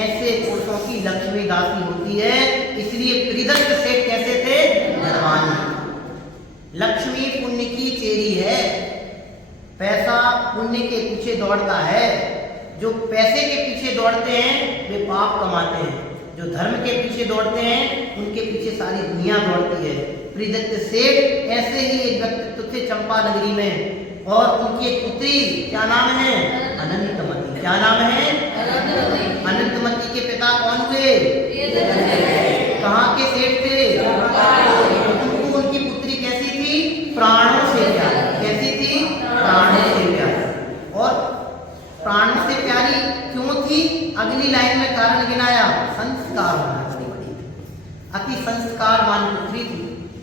ऐसे पुरुषों की लक्ष्मी दासी होती है। इसलिए त्रिदत्त सेठ कैसे थे? धनवान। लक्ष्मी पुण्य की चेरी है। पैसा पुण्य के पीछे दौड़ता है। जो पैसे के पीछे दौड़ते हैं वे पाप कमाते हैं, जो धर्म के पीछे दौड़ते हैं उनके पीछे सारी दुनिया दौड़ती है। त्रिदत्त सेठ ऐसे ही एक व्यक्तित्व थे चंपा नगरी में, और उनकी एक पुत्री, क्या नाम है? अनंतमती। क्या नाम है? अनंतमती के पिता कौन हुए? कहाँ के सेठ थे? उनको उनकी पुत्री कैसी थी? प्राणों से प्यारी। कैसी थी? प्राणों से प्यारी। और प्राणों से प्यारी क्यों थी? अगली लाइन में कारण गिनाया, संस्कार बड़ी अति संस्कारवान पुत्री थी,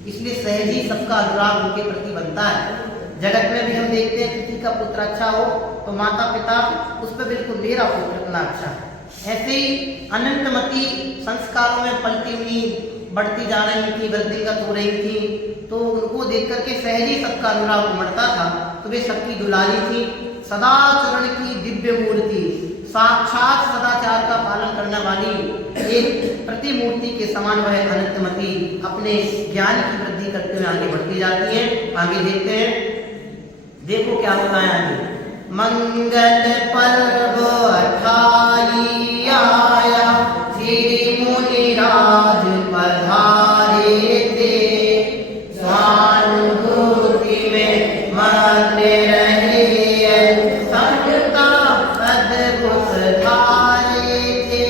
इसलिए सहज ही सबका अनुराग उनके प्रति बनता है। जगत में भी हम देखते हैं किसी का पुत्र अच्छा हो तो माता पिता उस पर बिल्कुल मेरा पुत्र इतना अच्छा है। ऐसे ही अनंतमती संस्कारों में पलती हुई बढ़ती जा रही थी, वृद्धिगत हो रही थी, तो उनको देख करके सहज ही सबका अनुराग उमड़ता था। तो वे सबकी दुलारी थी, सदाचरण की दिव्य मूर्ति, साक्षात सदाचार का पालन करने वाली एक प्रतिमूर्ति के समान वह अनंतमती अपने ज्ञान की वृद्धि करते हुए आगे बढ़ती जाती है। आगे देखते हैं, देखो क्या होता है आगे। मंगल पर्व 28 आया, श्री मुनिराज पधारे थे, स्वानुभूति में मग्न रहे, सबका अद्भुत धारे थे।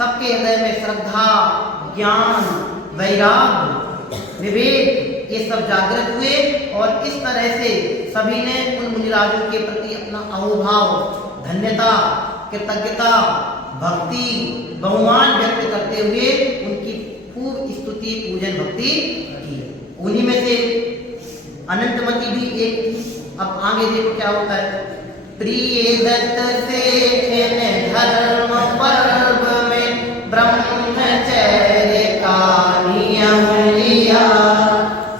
सबके हृदय में श्रद्धा, ज्ञान, वैराग्य, विवेक ये सब जागृत हुए, और इस तरह से सभी ने उन मुनिराजों के प्रति अपना अहोभाव, धन्यता, कृतज्ञता, भक्ति, बहुमान व्यक्त करते हुए उनकी खूब स्तुति, पूजन, भक्ति की। उन्हीं में से अनंतमती भी एक। अब आगे देखो क्या होता है। प्रिय दत्त सेठ ने धर्म पर्व में ब्रह्मचर्य का नियम लिया,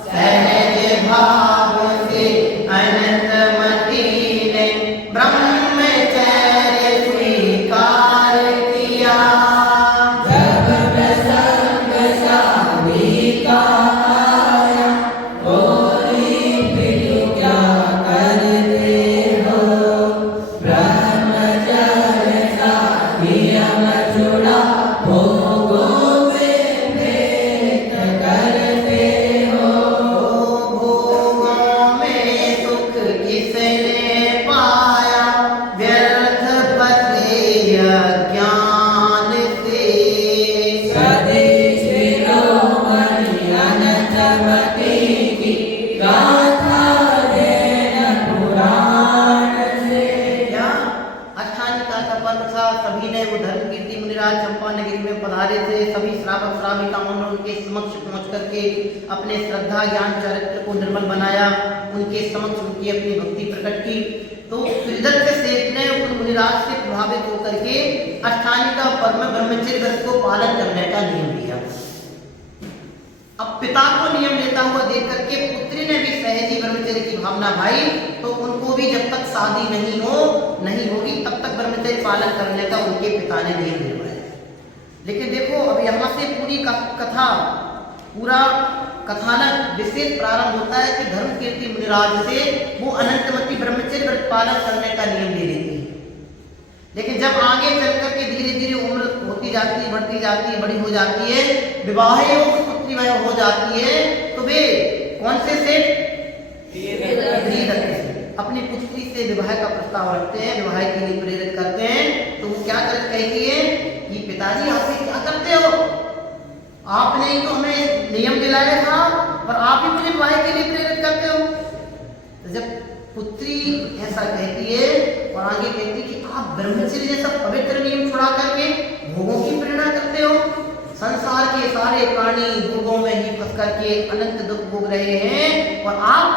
सहज भाव से अनंतमती ने ब्रह्मचर्य स्वीकार किया। जब प्रसंग शादी का आया, बोली प्रिय क्या करते हो, ब्रह्मचर्य का नियम छुड़ा भोगों में भेंट करते हो। भोगों में सुख किसने पाया, व्यर्थ पते अज्ञान से। सदी शिरोमणि अनंतमती की गाथा देन पुराण से। क्या अष्टानिका का पर्व था, सभी ने वो धर्म कीर्ति मुनिराज चंपा नगरी में पधारे थे। सभी श्रावक श्राविकाओं ने उनके समक्ष पहुंच करके अपने श्रद्धा, ज्ञान, चरित्र को निर्मल बनाया, उनके समक्ष उनकी अपनी भक्ति प्रकट की। तो त्रिदत्त सेठ ने उन मुनिराज से प्रभावित होकर के अष्टानिका पर्व में ब्रह्मचर्य व्रत को पालन करने का नियम दिया। अब पिता को नियम लेता हुआ देख करके पुत्री ने भी सहज ही ब्रह्मचर्य की भावना भाई, तो उनको भी जब तक शादी नहीं होगी तब तक ब्रह्मचर्य पालन करने का उनके पिता ने नियम दिलवाया। लेकिन देखो अब यहाँ से पूरी कथा, पूरा कथानक विशेष प्रारंभ होता है कि धर्म कीर्ति मुनिराज से वो अनंतमती ब्रह्मचर्य व्रत पालन करने का नियम ले लेती है। लेकिन जब आगे चल करके धीरे धीरे उम्र होती जाती है, बढ़ती जाती है, बड़ी हो जाती है, विवाह योग पुत्री विमय हो जाती है तो वे कौन से सेठ? प्रियदत्त से अपनी पुत्री से विवाह का प्रस्ताव रखते हैं, विवाह के लिए प्रेरित करते हैं। तो वो क्या कर कहती है कि पिताजी आप क्या करते हो, आपने ही तो हमें नियम दिलाया था और आप ही मुझे विवाह के लिए प्रेरित करते हो। तो जब पुत्री ऐसा कहती है और आगे कहती है कि आप ब्रह्मचर्य जैसा पवित्र नियम छुड़ा करके भोगों की प्रेरणा करते हो, संसार के सारे प्राणी भोगों में ही फंस करके अनंत दुख भोग रहे हैं और आप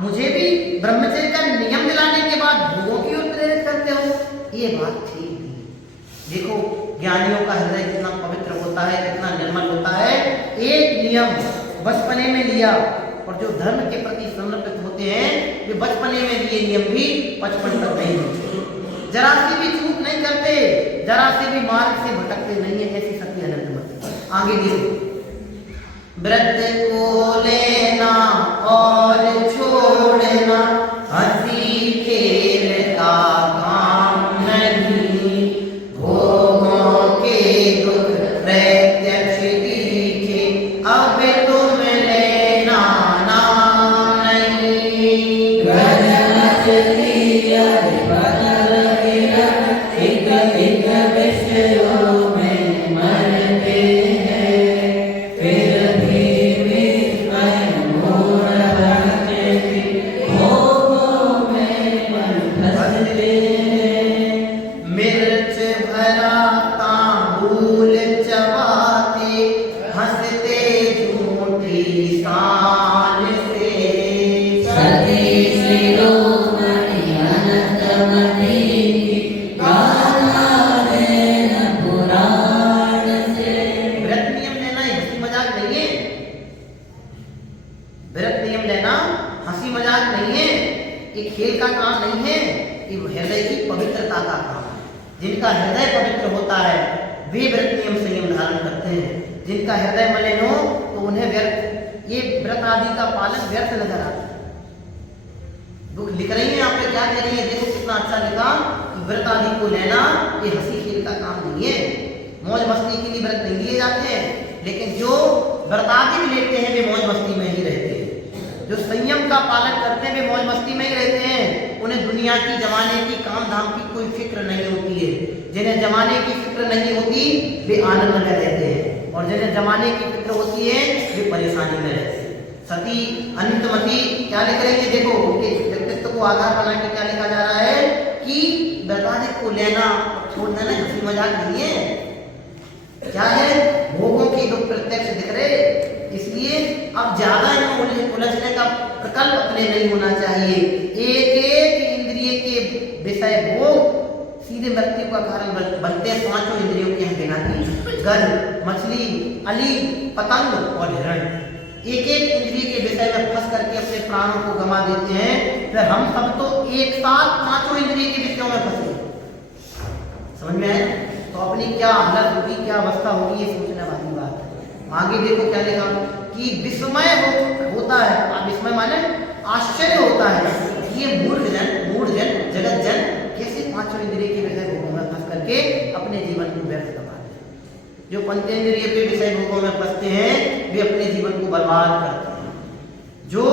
मुझे भी ब्रह्मचर्य का नियम दिलाने के बाद भोगों की ओर प्रेरित करते हो। ये बात ठीक नहीं। देखो ज्ञानियों का हृदय कितना पवित्र होता है, कितना निर्मल होता है। एक नियम बचपने में लिया और जो धर्म के प्रति समर्पित होते हैं वे बचपने में लिए नियम भी बचपन तक नहीं होते, जरा सी भी चूक नहीं करते, जरा से भी मार्ग से भटकते नहीं है। ऐसी सत्य अनंत मत। आगे देखो, व्रत को लेना और छोड़ना हंसी खेल का काम नहीं, भोगों के दुख प्रत्यक्ष दिखे अब तुम लेना नाम नहीं। एक विषयों में मरते हैं फिर भी मिर्च भरा तांबूल चबाते हंसते झूठी शान से सती शिरोमणि अनंतमणि गाना देना पुराण से। व्रत नियम लेना हंसी मजाक नहीं है, व्रत नियम लेना हंसी मजाक नहीं है, ये खेल का काम नहीं है, ये हृदय की पवित्रता का काम है। जिनका हृदय पवित्र होता है वे व्रत नियम संयम धारण करते हैं। जिनका हृदय मलिन हो तो उन्हें व्यर्थ ये व्रत आदि का पालन व्यर्थ नजर आता है। वो लिख रही है यहाँ पे, क्या कह रही है, देखो कितना अच्छा लिखा कि व्रत आदि को लेना ये हंसी खेल का काम नहीं है, मौज मस्ती के लिए व्रत नहीं लिए जाते हैं। लेकिन जो व्रत आदि भी लेते हैं वे मौज मस्ती में ही रहते हैं, जो संयम का पालन करते हैं वे मौज मस्ती में ही रहते हैं। उन्हें दुनिया की जमाने की काम धाम की कोई फिक्र नहीं होती है। जिन्हें जमाने की फिक्र नहीं होती वे आनंद में रहते हैं और जिन्हें जमाने की फिक्र होती है वे परेशानी में रहते हैं। सती अनंतमती क्या लिख रही है, देखो उनके व्यक्तित्व को आधार बना के क्या लिखा जा रहा है कि व्रतादि को लेना छोड़ देना हंसी मजाक नहीं है, क्या है, भोगों की दुख प्रत्यक्ष दिख रहे। इसलिए अब ज्यादा उलझने का प्रकल्प अपने नहीं होना चाहिए। एक एक इंद्रिय के विषय भोग सीधे मृत्यु का कारण बनते हैं। पांचों इंद्रियों की हम गिनाती, गंध, मछली, अली, पतंग और हिरण, एक एक इंद्रिय के विषय में फंस करके अपने प्राणों को गंवा देते हैं। फिर हम सब तो एक साथ पांचों इंद्रिय के विषयों में फंसे, समझ में आए? तो अपनी क्या हालत होगी, क्या अवस्था होगी, ये सोचने वाली बात है। आगे देखो क्या लिखा कि विस्मय होता है, आप विस्मय माने आश्चर्य होता है, ये मूढ़ जन जगत जन कैसे पांचों इंद्रिय के विषय भोगों में फंस करके अपने जीवन को व्यर्थ करवाते हैं। जो पंचेंद्रिय के विषय भोगों में फंसते हैं वे अपने जीवन को बर्बाद करते हैं। जो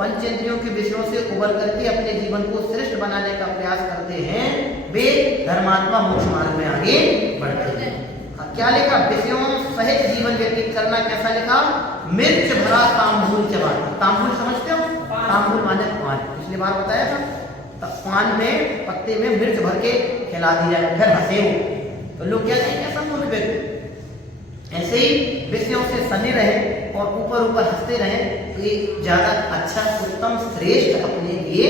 पंचेंद्रियों के विषयों से उबर करके अपने जीवन को श्रेष्ठ बनाने का प्रयास करते हैं वे धर्मात्मा मोक्ष मार्ग में आगे बढ़ते हैं। क्या लिखा, विषयों सहित जीवन व्यतीत करना। कैसा लिखा, मिर्च भरा तांबूल चबाना। तांबूल समझते हो, तांबूल माने पान, पिछली बार बताया था। पान में पत्ते में मिर्च भर के खिला दी जाए फिर हंसे हो तो लोग क्या कहेंगे, सब मूर्ख व्यक्ति। ऐसे ही विषयों से सने रहे और ऊपर ऊपर हंसते रहे तो ये ज्यादा अच्छा उत्तम श्रेष्ठ अपने लिए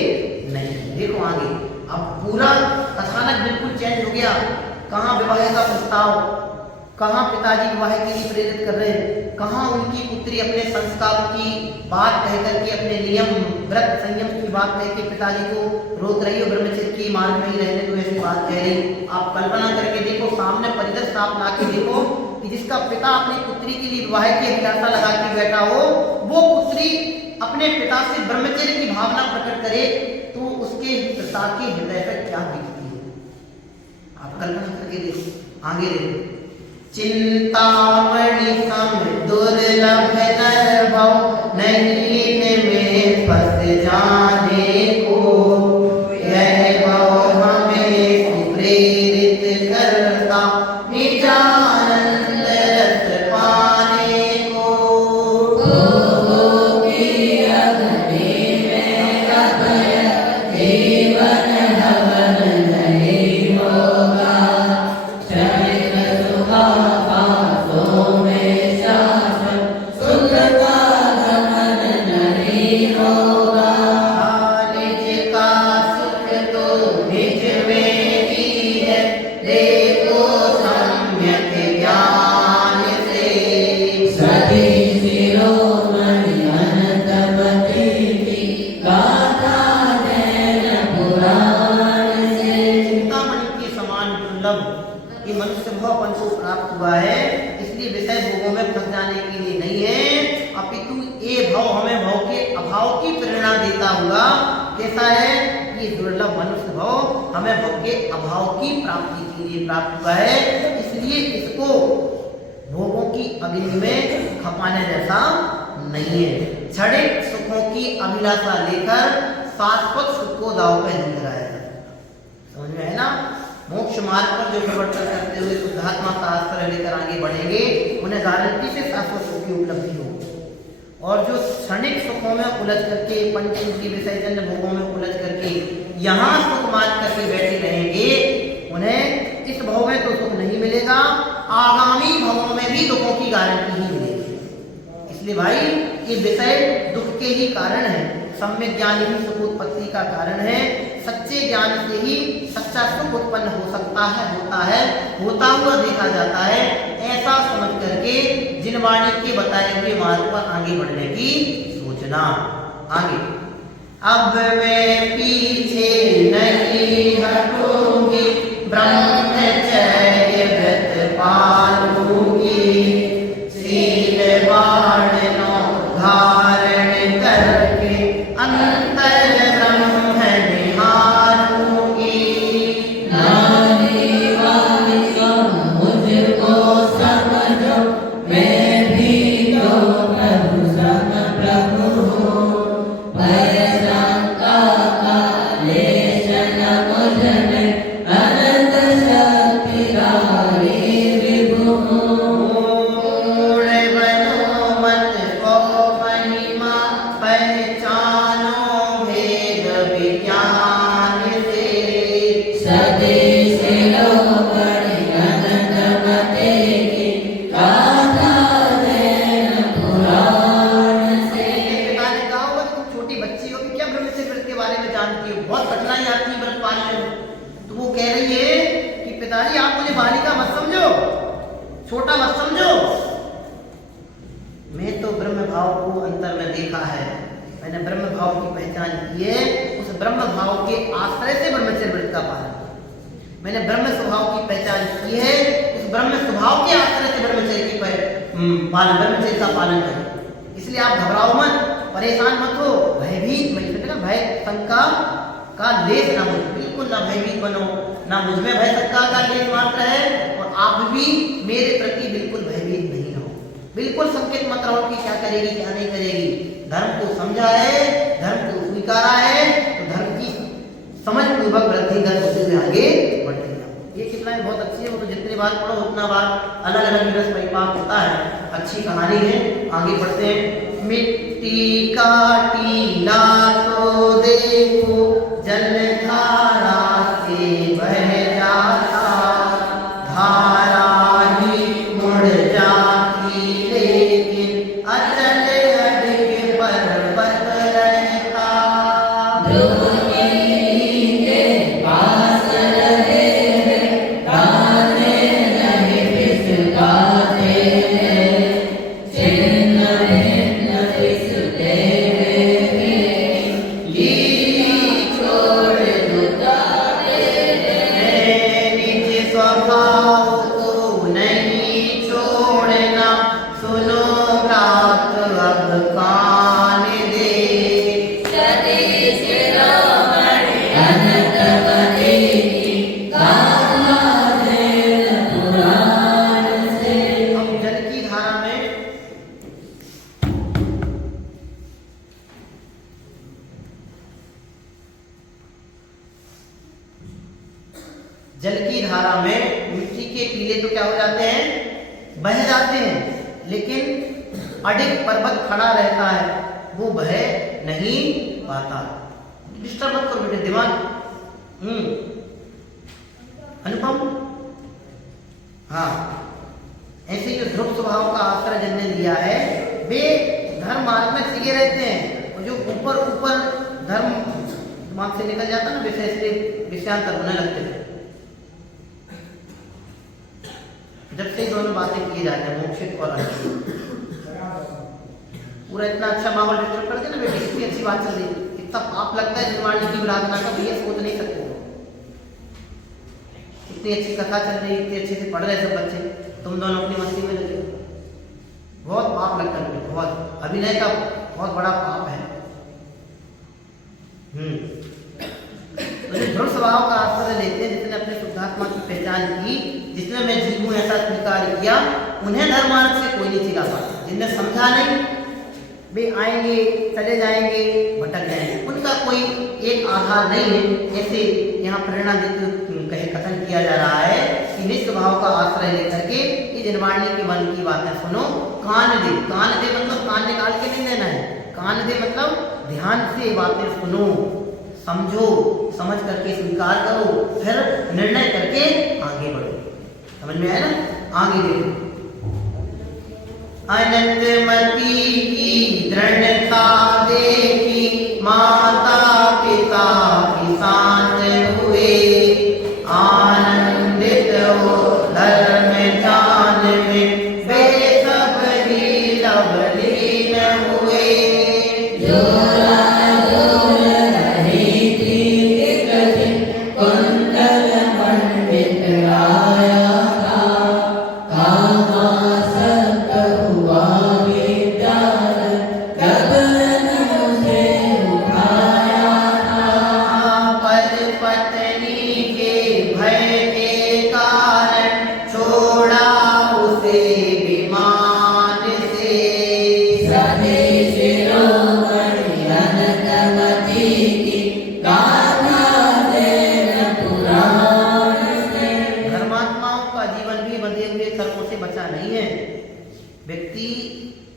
नहीं। देखो आगे अब पूरा कथानक बिल्कुल चेंज हो गया। कहाँ विवाह का प्रस्ताव, कहाँ पिताजी विवाह के लिए प्रेरित कर रहे हैं, कहाँ उनकी पुत्री अपने संस्कारों की बात कह करके अपने नियम व्रत संयम की बात कह के पिताजी को रोक रही हो, ब्रह्मचर्य की मार्ग में ही रहने को ऐसी बात कह रही। आप कल्पना करके देखो, सामने परिदृश्य आप ला के देखो कि जिसका पिता अपनी पुत्री के लिए विवाह की अभिलाषा लगा के बैठा हो, वो पुत्री अपने पिता से ब्रह्मचर्य की भावना प्रकट करे तो उसके पिता के हृदय पर क्या बीतती है, आप कल्पना करके देखो। आगे देखो, चिंतामणि सम दुर्लभ भव नहीं में फंस जाने को, यह भव हमें प्रेरित करता निजानंद रस पाने को। ये मनुष्य भाव अपन को प्राप्त हुआ है, इसलिए विषय भोगों में फंस जाने के लिए नहीं है, अपितु ये भाव हमें भाव के अभाव की प्रेरणा देता हुआ कैसा है, ये दुर्लभ मनुष्य भाव हमें भाव के अभाव की प्राप्ति के लिए प्राप्त हुआ है, इसलिए इसको भोगों की अग्नि में खपाने जैसा नहीं है। क्षणिक सुखों की अभिलाषा लेकर शाश्वत सुख को दांव पे नहीं लगाया जा सकता। समझ में है ना? मोक्ष मार्ग पर जो प्रवर्तन करते हुए शुद्धात्मा का आश्रय लेकर आगे बढ़ेंगे, उन्हें गारंटी से शाश्वत सुख की उपलब्धि होगी। और जो क्षणिक सुखों में उलझ करके, पंचमुखी विषयजन्य भोगों में उलझ करके यहाँ सुख मान करके बैठे रहेंगे, उन्हें इस भव में तो सुख नहीं मिलेगा, आगामी भवों में भी दुखों की गारंटी ही मिलेगी। इसलिए भाई ये विषय दुख के ही कारण है, सम्यक ज्ञान ही सुख उत्पत्ति का कारण है। सच्चे ज्ञान से ही सच्चा सुख उत्पन्न हो सकता है, होता हुआ देखा जाता है। ऐसा समझ करके जिनवाणी के बताए हुए मार्ग पर आगे बढ़ने की सोचना। आगे, अब मैं पीछे नहीं हटूंगी, ब्रह्मचर्य व्रत पालूंगी, शील बाण धारण करके अंतर ब्रह्म निहारूंगी। नारी वाणी मुझको समझो, मैं भी तो प्रभु सम प्रभु हूँ, भय शंका का लेश न मुझ में, अनंत शक्तिधारी विभु हूँ। बहुत कठिनाई आती है व्रत पालने में, तो वो कह रही है कि पिताजी आप मुझे बालिका मत समझो, छोटा मत समझो, मैं तो ब्रह्म भाव को अंतर में देखा है, मैंने ब्रह्म भाव की पहचान की है, उस ब्रह्म भाव के आश्रय से ब्रह्मचर्य व्रत का पालन किया। मैंने ब्रह्म स्वभाव की पहचान की है, उस ब्रह्म स्वभाव के आश्रय से ब्रह्मचर्य का पालन करें। इसलिए आप घबराओ मत, परेशान मत हो, भयभीत मत, भय शंका का लेस ना हो, बिल्कुल ना भयभीत बनो, ना मुझ में भय शंका का लेस मात्र है, और आप भी मेरे प्रति बिल्कुल भयभीत नहीं रहो, बिल्कुल संकेत मत रहो कि क्या करेगी क्या नहीं करेगी। धर्म को समझा है, धर्म को स्वीकारा है, तो धर्म की समझ पूर्वक वृद्धिगत होते हुए आगे बढ़ते जाओ। ये कितना है बहुत अच्छी है, वो तो जितनी बार पढ़ो उतना बार अलग अलग रस परिपाक होता है, अच्छी कहानी है। आगे बढ़ते हैं। मिट्टी का टीला तो देखो जलधारा से बह जाता, धारा ही मुड़ जाती लेकिन अचल अडिग पर्वत रहता। जल की धारा में मिट्टी के टीले तो क्या हो जाते हैं, बह जाते हैं, लेकिन अडिग पर्वत खड़ा रहता है, वो बह नहीं पाता। डिस्टर्ब मत करो बेटे दिमाग। अनुपम, हाँ, ऐसे जो ध्रुव स्वभाव का आश्रय जिनने लिया है वे धर्म मार्ग में टिके रहते हैं, और जो ऊपर ऊपर धर्म दिमाग से निकल जाता ना विषय से विषयांतर होने लगते थे। जब से दोनों बातें किए जाते हैं मोक्षित और अनिश्चित, पूरा इतना अच्छा माहौल डिस्टर्ब कर देना बेटी, इतनी अच्छी बात चल रही, इतना पाप लगता है निर्वाण की प्रार्थना का, भैया सोच नहीं सकते। इतनी अच्छी कथा चल रही, इतनी अच्छे से पढ़ रहे सब बच्चे, तुम दोनों अपनी मस्ती में लगे, बहुत पाप लगता है, बहुत अभिनय का बहुत बड़ा पाप है। तो ध्रुव स्वभाव का आश्रय लेते हैं, जिसने अपने शुद्धात्मा की पहचान की, जिसने मैं जीव हूं ऐसा स्वीकार किया, उन्हें धर्म मार्ग से कोई नहीं छिड़ा पाता। जिनने समझा नहीं, वे आएंगे चले जाएंगे, भटक जाएंगे, उनका कोई एक आधार नहीं है। ऐसे यहाँ प्रेरणा देते कहे कथन किया जा रहा है कि निष्ठ भाव का आश्रय लेकर के ये जनवाणी के मन की बातें सुनो। कान दे मतलब कान निकाल के नहीं देना है, कान दे मतलब ध्यान से बातें सुनो, समझो, समझ करके स्वीकार करो, फिर निर्णय करके आगे बढ़ो। समझ में आया ना? आगे देखो। अनंतमती की दृढ़ता देखी माता पिता किसान हुए, आनंदित हो धर्म ज्ञान में वे सब ही लवलीन हुए।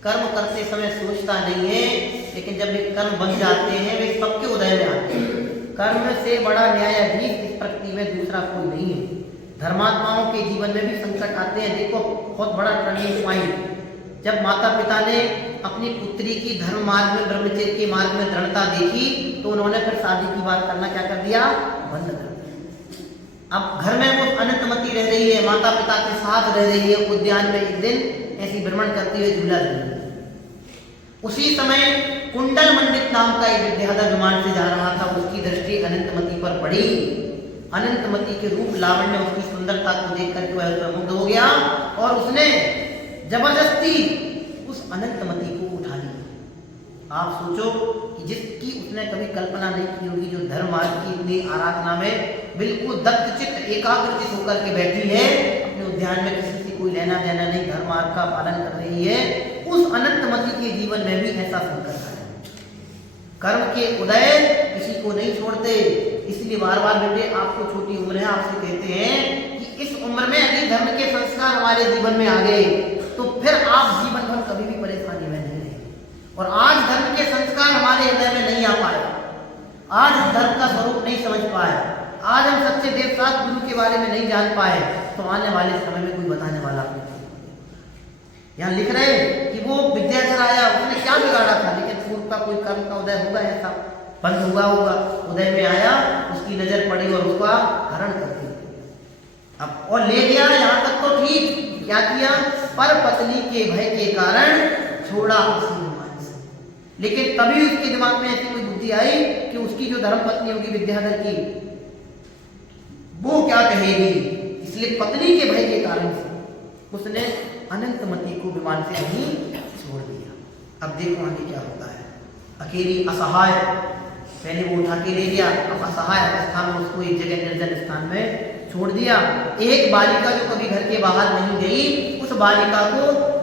कर्म करते समय सोचता नहीं है, लेकिन जब वे कर्म बन जाते हैं वे सबके उदय में आते हैं। कर्म से बड़ा न्यायाधीश इस प्रकृति में दूसरा कोई नहीं है। धर्मात्माओं के जीवन में भी संकट आते हैं। देखो बहुत बड़ा टर्निंग पॉइंट, जब माता पिता ने अपनी पुत्री की धर्म मार्ग में ब्रह्मचर्य के मार्ग में दृढ़ता देखी तो उन्होंने फिर शादी की बात करना क्या कर दिया, बंद कर दिया। अब घर में वो अनंतमती रह रही है, माता पिता के साथ रह रही है, उद्यान में एक दिन ऐसी भ्रमण करते हुए झूला झूल। उसी समय कुंडल मंडित नाम का एक विद्याधर विमान से जा रहा था, उसकी दृष्टि अनंतमती पर पड़ी। अनंतमती के रूप लावण्य, उसकी सुंदरता को देख करके वह मुग्ध हो गया और उसने जबरदस्ती उस अनंतमती को उठा लिया। आप सोचो कि जिसकी उसने कभी कल्पना नहीं की होगी, जो धर्म मार्ग की इतनी आराधना में बिल्कुल दत्तचित्त एकाग्रचित होकर के बैठी है, अपने उद्यान में किसी से कोई लेना देना नहीं, धर्म मार्ग का पालन कर रही है, उस अनंतमती के जीवन में भी ऐसा संकट आया। कर्म के उदय किसी को नहीं छोड़ते, इसलिए बार बार बेटे आपको छोटी उम्र है, आपसे कहते हैं कि इस उम्र में यदि धर्म के संस्कार हमारे जीवन में आ गए तो फिर आप जीवन भर कभी भी परेशानी में नहीं रहेंगे। और आज धर्म के संस्कार हमारे हृदय में नहीं आ पाए, आज हम धर्म का स्वरूप नहीं समझ पाए, आज हम सच्चे देवसात गुरु के बारे में नहीं जान पाए, तो आने वाले समय में कोई बताने वाला नहीं। यहाँ लिख रहे कि वो विद्याधर आया, उसने क्या बिगाड़ा था, लेकिन पूर्व का कोई कर्म का उदय होगा, ऐसा बंद हुआ होगा, उदय में आया, उसकी नजर पड़ी और उसका हरण कर दिया। अब और ले गया, यहाँ तक तो ठीक, क्या किया, पर पत्नी के भय के कारण छोड़ा उसी विमान से। लेकिन तभी उसके दिमाग में ऐसी कोई बुद्धि आई कि उसकी जो धर्म पत्नी होगी विद्याधर की, वो क्या कहेगी, इसलिए पत्नी के भय के कारण से उसने अनंतमती को विमान से नहीं छोड़ दिया। अब देखो आगे क्या होता है। अकेली असहाय, पहले वो उठा के ले गया, अब असहाय अवस्था में उसको एक जगह निर्जन स्थान में छोड़ दिया। एक बालिका जो कभी घर के बाहर नहीं गई, उस बालिका को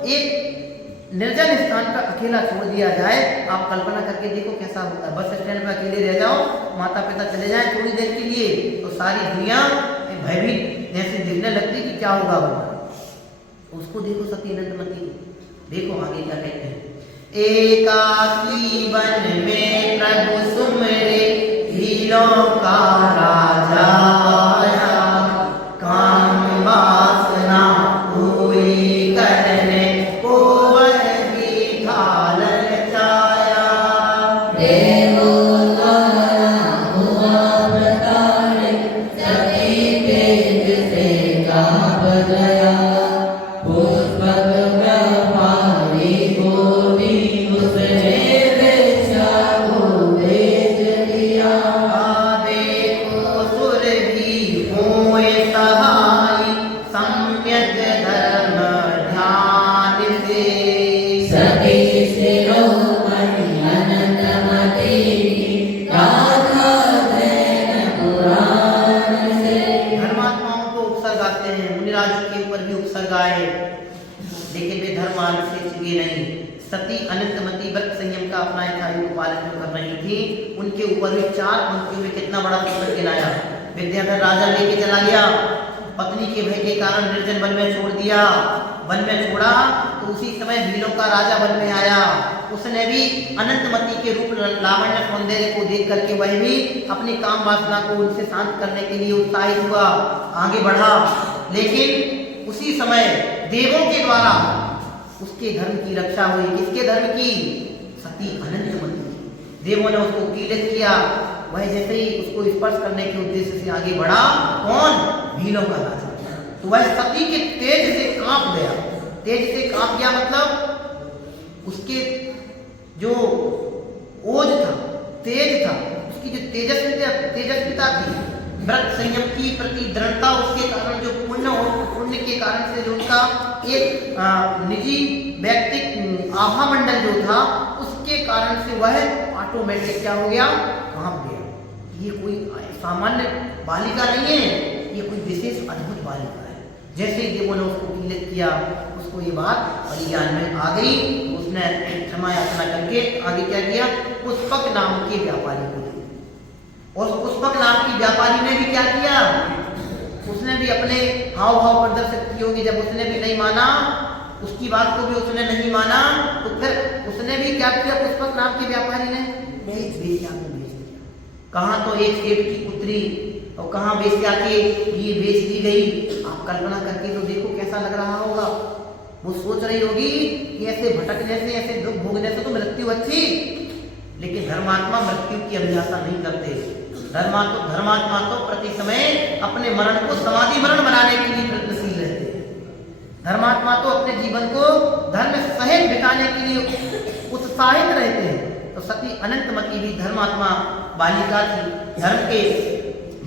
एक निर्जन स्थान पर अकेला छोड़ दिया जाए। आप कल्पना करके देखो कैसा होता है। बस स्टैंड में अकेले रह जाओ, माता पिता चले जाएं थोड़ी देर के लिए, तो सारी दुनिया भयभीत ऐसे दिखने लगती कि क्या होगा वरना। उसको देखो सती अनंतमती को, देखो आगे क्या कहते हैं। एकाकी वन में प्रभु सुमरे, भीलों का राजा आया, काम वासना पूरी करने को वह भी था ललचाया। देवो द्वारा हुआ प्रताड़ित, सती तेज से काँप गया। पुष्पक प्रभारी गोपी उसने वेश्या को बेच दिया। देखो सुर भी होए सहाय, सम्यक धर्म ध्यान से। सती शिरोमणि अनंतमती की गाथा दैन पुराण से। धर्मात्माओं को उपसर्ग आते हैं, मुनिराजों के ऊपर भी उपसर्ग आए, लेकिन वे धर्म मार्ग से चिगे नहीं। सती अनंतमती व्रत संयम का अपना यथायुग पालन जो कर रही थी, उनके ऊपर भी 4 पंक्तियों में कितना बड़ा उपसर्ग गिनाया। विद्याधर राजा लेके चला गया, पत्नी के भय के कारण निर्जन वन में छोड़ दिया। वन में छोड़ा तो उसी समय भीलों का राजा वन में आया। उसने भी अनंतमती के रूप लावण्य सौंदर्य को देख करके वह भी अपनी काम वासना को उनसे शांत करने के लिए उत्साहित हुआ, आगे बढ़ा। लेकिन उसी समय देवों के द्वारा उसके धर्म की रक्षा हुई। किसके धर्म की? सती अनंतमती की। देवों ने उसको कीलित किया। वह जैसे ही उसको स्पर्श करने के उद्देश्य से आगे बढ़ा, कौन? भीलों का राजा। तो वह सती के तेज से कांप गया। तेज से कांप गया मतलब उसके जो ओज था, तेज था, उसकी जो तेजस्विता थी, व्रत संयम की प्रति दृढ़ता, उसके कारण जो पुण्य के कारण से जो उनका एक निजी व्यक्तिक आभा मंडल जो था, उसके कारण से वह ऑटोमेटिक क्या हो गया? कांप गया। ये कोई सामान्य बालिका नहीं है, ये कोई विशेष अद्भुत बालिका है। जैसे ही देवों ने उसको कीलित किया, उसको ये बात परिज्ञान में आ गई। उसने क्षमा याचना करके आगे क्या किया? पुष्पक नाम के व्यापारी को दिया। और पुष्पक नाम की व्यापारी ने भी क्या किया? उसने भी अपने हाव भाव प्रदर्शित किए होंगे। जब उसने भी नहीं माना, उसकी बात को भी उसने नहीं माना, तो फिर उसने भी क्या किया? पुष्पक नाम के व्यापारी ने बेच दिया। कहाँ तो एक सेठ की पुत्री और कहाँ वेश्या के लिए बेच दी गई। आप कल्पना करके तो देखो कैसा लग रहा होगा। वो सोच रही होगी कि ऐसे भटकने से, ऐसे दुख भोगने से तो मृत्यु अच्छी, लेकिन धर्मात्मा मृत्यु की अभिलाषा नहीं करते। धर्मात्मा तो प्रति समय अपने मरण को समाधि मरण बनाने के लिए प्रयत्नशील रहते हैं। धर्मात्मा तो अपने जीवन को धर्म सहित बिताने के लिए उत्साहित रहते हैं। तो सती अनंतमती भी धर्मात्मा बालिका थी। धर्म के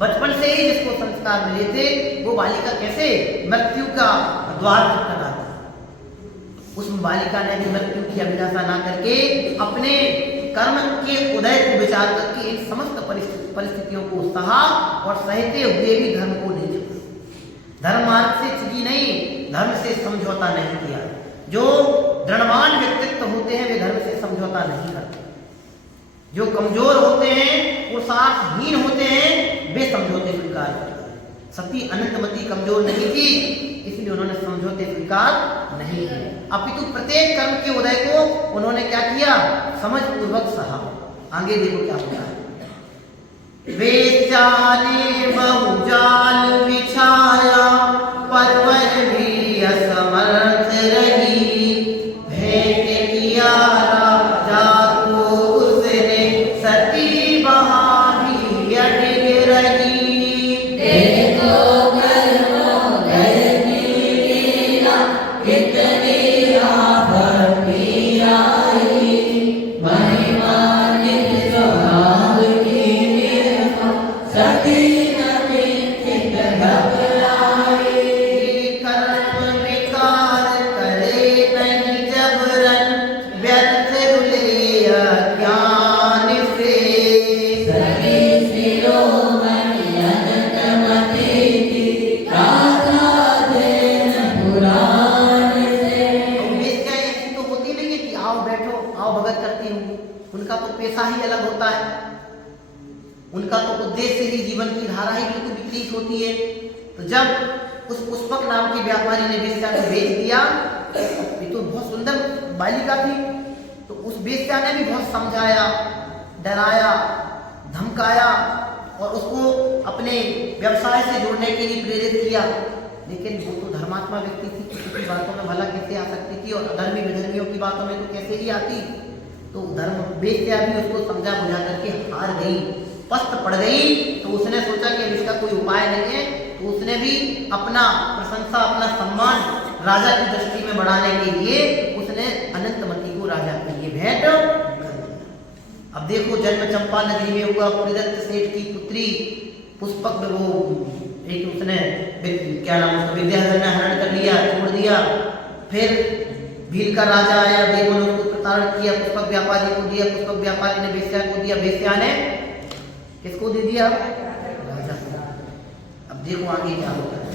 बचपन से ही जिसको संस्कार मिले थे, वो बालिका कैसे मृत्यु का द्वार खटखटाती। उस बालिका ने भी मृत्यु की अभिलाषा ना करके अपने कर्म के उदय को विचार करके इन समस्त परिस्थितियों को सहा और सहते हुए भी धर्म को नहीं छोड़ा। धर्म मार्ग से चिगी नहीं, धर्म से समझौता नहीं किया। जो दृढ़वान व्यक्तित्व होते हैं वे धर्म से समझौता नहीं करते। जो कमजोर होते हैं, वो साहसहीन होते हैं, वे समझौते स्वीकार करते हैं। सती अनंतमती कमजोर नहीं थी, इसलिए उन्होंने समझौते स्वीकार नहीं किए। अपितु प्रत्येक कर्म के उदय को उन्होंने क्या किया? समझ पूर्वक सहा। आगे देखो क्या होता है। वेश्या ने बहुजाल बिछाया, पर वह भी असमर्थ रही। भेंट किया राजा को उसने, सती वहां भी अड़िग रही। देखो गर्भोदय की लीला, कितनी आफती आई। महिमा निज स्वभाव की निर्मल, सती न किंचित घबराई। कर्म विकार करे नहीं जबरन, व्यर्थ रुले अज्ञान से। सती शिरोमणि अनंतमती की गाथा दैन पुराण से। वेश्या ऐसी तो होती नहीं है कि आओ बैठो, आओ भगत करती हूँ। उनका तो पेशा ही अलग होता है, उनका तो उद्देश्य ही, जीवन की धारा ही बिल्कुल विपरीत होती है। तो जब उस पुष्पक नाम के व्यापारी ने वेश्या को बेच दिया, ये तो बहुत सुंदर बालिका थी, तो उस वेश्या ने भी बहुत समझाया, डराया, धमकाया और उसको अपने व्यवसाय से जोड़ने के लिए प्रेरित किया। लेकिन वो तो धर्मात्मा व्यक्ति थी, किसी की बातों में भला कैसे आ सकती थी और अधर्मी विधर्मियों की बातों में तो कैसे ही आती। तो धर्म वेश्या भी उसको समझा बुझा करके हार गई, पस्त पड़ गई। तो उसने सोचा कि अब इसका कोई उपाय नहीं है, तो उसने भी अपना प्रशंसा, अपना सम्मान राजा की दृष्टि में बढ़ाने के लिए उसने अनंतमती को राजा के लिए भेंट कर दिया। अब देखो, जन्म चंपा नगरी में हुआ। पुरीदत्त सेठ की पुत्री पुष्पक में वो एक उसने क्या नाम उसका विद्याधर ने हरण कर लिया, छोड़ दिया। फिर भील का राजा आया, देवों ने उसको प्रताड़ित किया, पुष्पक व्यापारी को दिया, पुष्पक व्यापारी ने वेश्या को दिया, वेश्या ने किसको दे दिया? राजा को। अब देखो आगे क्या होता है।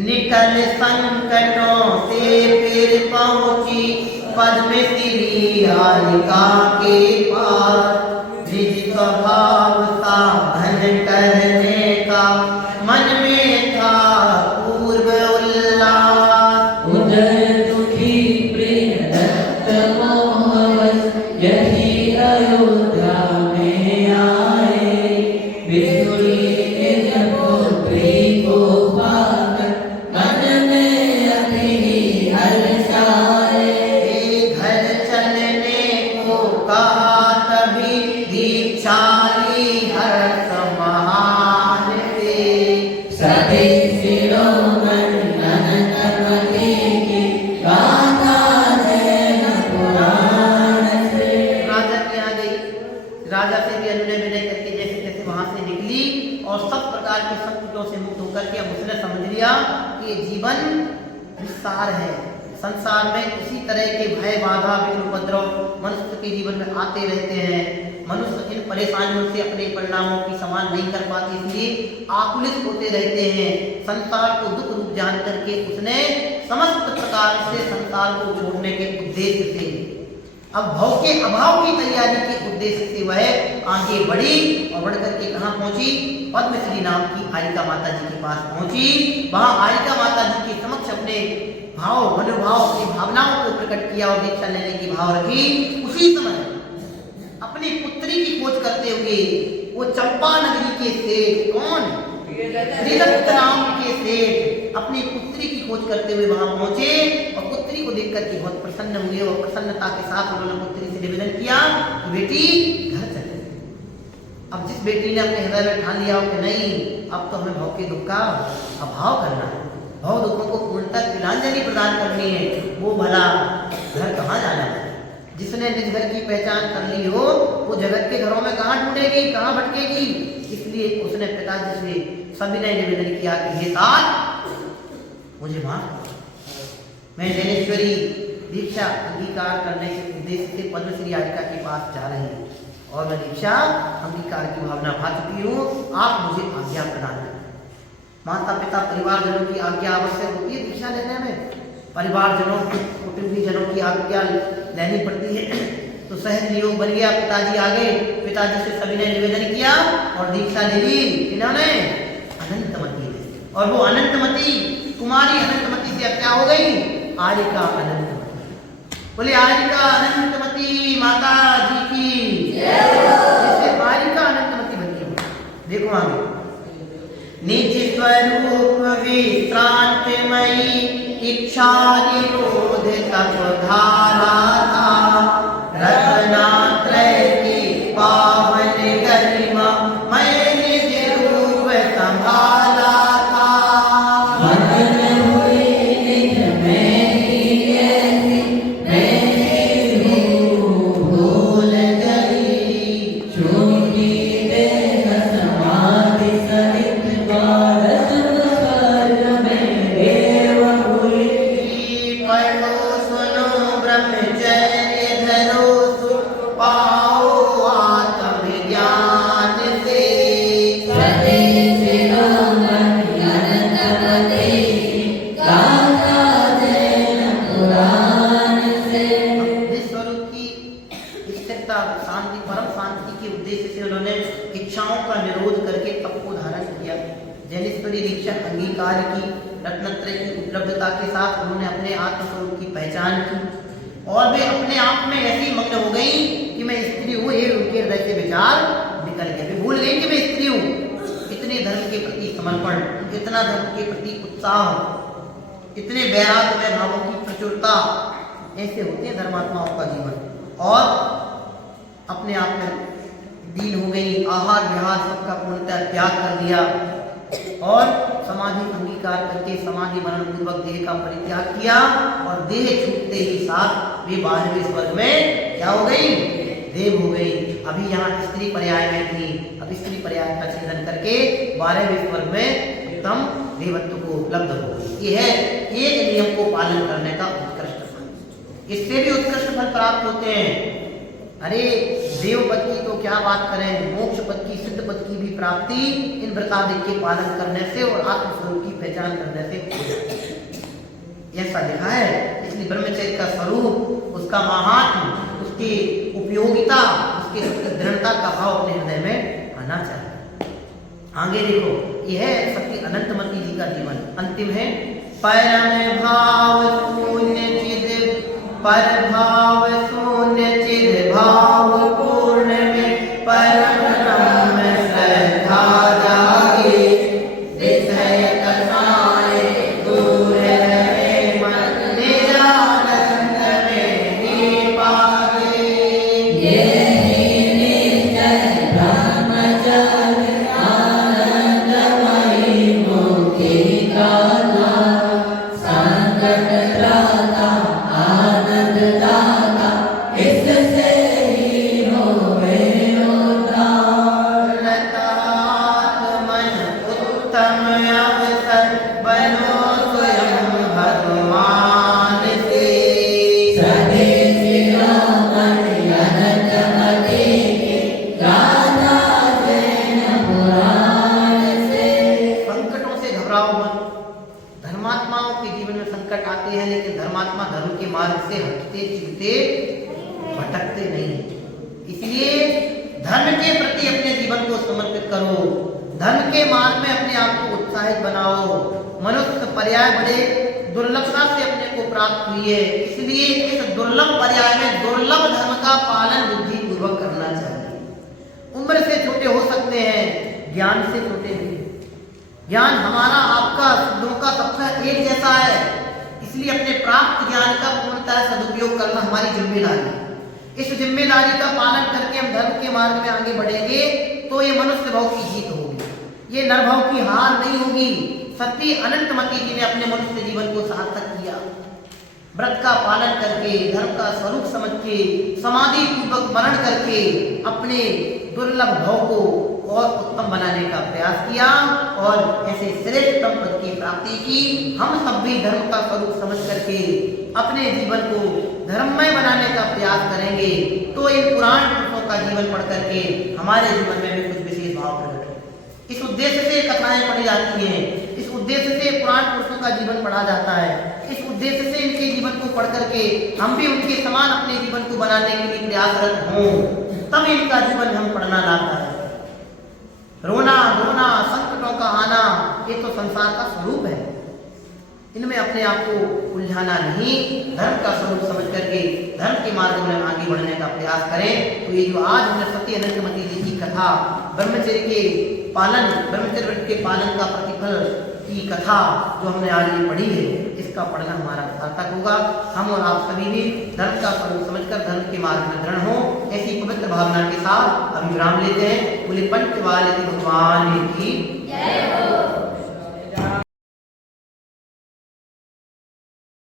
निकल संकटों से फिर पहुंची पद्मश्री हारिका के पास, निज स्वभाव साधन करने का मन में था पूर्व उल्लास। उदर दुखी प्रियदत्त मोहवश यही अयोध्या में आए, विदुरी निज पुत्री को पाकर मन में अति हर्षाए। घर चलने को कहा तभी दीक्षा ली हर्ष महान से, सभी शिरोमणि अनंतमती की गाथा जैन पुराण से। राजा के यहाँ गई, राजा से भी अनुनय विनय करके जैसे तैसे वहां से निकली और सब प्रकार के संकटों से मुक्त होकर के अब उसने समझ लिया कि ये जीवन विस्तार है। संसार में इसी तरह के भय, बाधा, विघ्न, उपद्रव मनुष्य के जीवन में आते रहते हैं। मनुष्य इन परेशानियों से अपने परिणामों की समान नहीं कर पाते, इसलिए आकुलित होते रहते हैं। संसार को दुख रूप जान करके उसने समस्त प्रकार से संसार को छोड़ने के उद्देश्य से, अब भव के अभाव की तैयारी के उद्देश्य से वह आगे बढ़ी और बढ़ करके कहाँ पहुंची? पद्मश्री नाम की आरिका माता जी के पास पहुंची। वहां आरिका माता जी के समक्ष अपने भाव, मनोभाव की भावनाओं को प्रकट किया और दीक्षा लेने की भाव रखी। उसी समय अपनी पुत्री की खोज करते हुए वो चंपा नगरी के सेठ, कौन? प्रियदत्त नाम के सेठ अपनी पुत्री की खोज करते हुए वहां पहुंचे और पुत्री को देख करके बहुत प्रसन्न हुए और प्रसन्नता के साथ उन्होंने पुत्री से निवेदन किया कि बेटी घर चले। अब जिस बेटी ने अपने हृदय में ठान लिया हो कि नहीं, अब तो हमें भव के दुख का अभाव करना है, भव दुखों को पूर्णतः तिलांजलि प्रदान करनी है, वो भला घर कहाँ जाना है। जिसने निज घर की पहचान कर ली हो वो जगत के घरों में कहाँ ढूंढेगी, कहाँ भटकेगी। इसलिए उसने पिताजी से सविनय निवेदन किया कि हे तात, मुझे माफ करो, मैं जैनेश्वरी दीक्षा अंगीकार करने के उद्देश्य से पद्मश्री आरिका के पास जा रही हूँ और मैं दीक्षा अंगीकार की भावना भा चुकी हूँ, आप मुझे आज्ञा प्रदान करें। माता पिता परिवारजनों की आज्ञा आवश्यक होती है दीक्षा लेने में, परिवारजनों, कुटुंबीजनों की आज्ञा लेनी पड़ती है। तो सहज नियोग बन गया, पिताजी आ गए, पिताजी से सभी ने निवेदन किया और दीक्षा ले ली। इन्होंने अनंतमती ने, और वो अनंतमती कुमारी अनंतमती से अब क्या हो गई? आरिका अनंतमती। बोले आरिका अनंतमती माता जी की जैसे आरिका अनंतमती बनी हो। देखो आगे, निज स्वरूप विश्रांतमयी इच्छा निरोध तप धारा था, रत्नात्रय की पावन गरिमा मैं निज रूप संभाला था। मगन हुई निज में ही ऐसी मैं भूल गई, छोटी देह समाधि सहित भारत स्वर्ग में देव हुई। पढ़ो सुनो ब्रह्मचर्य धरो सुख पाओ आत्मज्ञान से, सती शिरोमणि अनंतमती गाथा जैन पुराण से। अपने स्वरूप की स्थिरता, शांति, परम शांति के उद्देश्य से उन्होंने इच्छाओं का निरोध करके तप को धारण किया। जैनेश्वरी दीक्षा अंगीकार की, रत्नत्रय की उपलब्धता के साथ उन्होंने अपने आत्मस्वरूप की पहचान की और वे अपने आप में ऐसी मग्न हो गई कि मैं स्त्री हूँ, ये उनके हृदय से विचार निकल गए। वे भूल गई कि मैं स्त्री हूँ। इतने धर्म के प्रति समर्पण, इतना धर्म के प्रति उत्साह, इतने वैराग्य में भावों की प्रचुरता, ऐसे होते हैं धर्मात्माओं का जीवन। और अपने आप में दीन हो गई, आहार विहार सबका पूर्णतः त्याग कर दिया और समाधि अंगीकार करके समाधि मरण पूर्वक देह का परित्याग किया और देह छूटते ही साथ वे 12वें स्वर्ग में क्या हो गई? देव हो गई। अभी यहाँ स्त्री पर्याय में थी, अब स्त्री पर्याय का छेदन करके 12वें स्वर्ग में उत्तम देवत्व को उपलब्ध हो गई। ये है एक नियम को पालन करने का उत्कृष्ट फल। इससे भी उत्कृष्ट फल प्राप्त होते हैं। अरे देव पद की तो क्या बात करें, मोक्ष पद की, सिद्ध पद की भी प्राप्ति इन व्रतादि के पालन करने से और आत्मस्वरूप की पहचान करने से ऐसा लिखा है। इसलिए ब्रह्मचर्य का स्वरूप, उसका महात्म, उसकी उपयोगिता, उसकी दृढ़ता का भाव अपने हृदय में आना चाहिए। आगे देखो, यह है सती अनंतमती जी का जीवन। अंतिम है परम भाव शून्य चिद, पर भाव शून्य चिद भाव पूर्ण में परम ब्रह्म श्रद्धा जागे, विषय कसाए दूर रहे मन, निजानंद में ही पागे। यही निश्चय ब्रह्मचर्य आनंदमयी मुक्ति का द्वार, संकट त्राता आनंद दाता, इससे ही होवे उद्धार। मन उत्तम अवसर बनो स्वयं भगवान से, स्वदेशी रमण अनंतमती की गाथा जैन पुराण से। संकटों से घबराओ मत। धर्मात्माओं के जीवन में संकट आते हैं, लेकिन धर्मात्मा धर्म के मार्ग से हटते चिरते भटकते नहीं। इसलिए धर्म के प्रति अपने जीवन को समर्पित करो, धर्म के मार्ग में अपने आप को उत्साहित बनाओ। मनुष्य पर्याय बड़े दुर्लभता से अपने को प्राप्त हुई है, इसलिए इस दुर्लभ पर्याय में दुर्लभ धर्म का पालन बुद्धि पूर्वक करना चाहिए। उम्र से छोटे हो सकते हैं, ज्ञान से छोटे नहीं। ज्ञान हमारा आपका सिद्धों का सबका एक जैसा है, इसलिए अपने प्राप्त ज्ञान का पूर्णतः सदुपयोग करना हमारी जिम्मेदारी है। इस जिम्मेदारी का पालन करके हम धर्म के मार्ग में आगे बढ़ेंगे तो ये मनुष्य भाव की जीत होगी, ये नरभाव की हार नहीं होगी। सती अनंतमती जी ने अपने मनुष्य जीवन को सार्थक किया, व्रत का पालन करके, धर्म का स्वरूप समझ के, समाधि पूर्वक मरण करके अपने दुर्लभ भाव को और उत्तम बनाने का प्रयास किया और ऐसे श्रेष्ठतम पद की प्राप्ति की। हम सब भी धर्म का स्वरूप समझ करके अपने जीवन को धर्ममय बनाने का प्रयास करेंगे तो इन पुराण पुरुषों का जीवन पढ़ करके हमारे जीवन में भी कुछ विशेष भाव प्रकट हो। इस उद्देश्य से कथाएं पढ़ी जाती हैं, इस उद्देश्य से पुराण पुरुषों का जीवन पढ़ा जाता है, इस उद्देश्य से इनके जीवन को पढ़ करके हम भी उनके समान अपने जीवन को बनाने के लिए प्रयासरत हों, तब इनका जीवन हम पढ़ना लाभदायक है। रोना धोना, संकटों का आना, ये तो संसार का स्वरूप है। इनमें अपने आप को उलझाना नहीं, धर्म का स्वरूप समझ करके धर्म के मार्ग में आगे बढ़ने का प्रयास करें। तो ये जो आज हमने सती अनंतमती जी की कथा, ब्रह्मचर्य के पालन, ब्रह्मचर्य व्रत के पालन का प्रतिफल की कथा जो हमने आज ये पढ़ी है, इसका पढ़ना हमारा सार्थक होगा। हम और आप सभी भी धर्म का स्वरूप समझकर धर्म के मार्ग में दृढ़ हो, ऐसी पवित्र भावना के साथ अभिविराम लेते हैं। बोले पंच वाले भगवान की जय हो।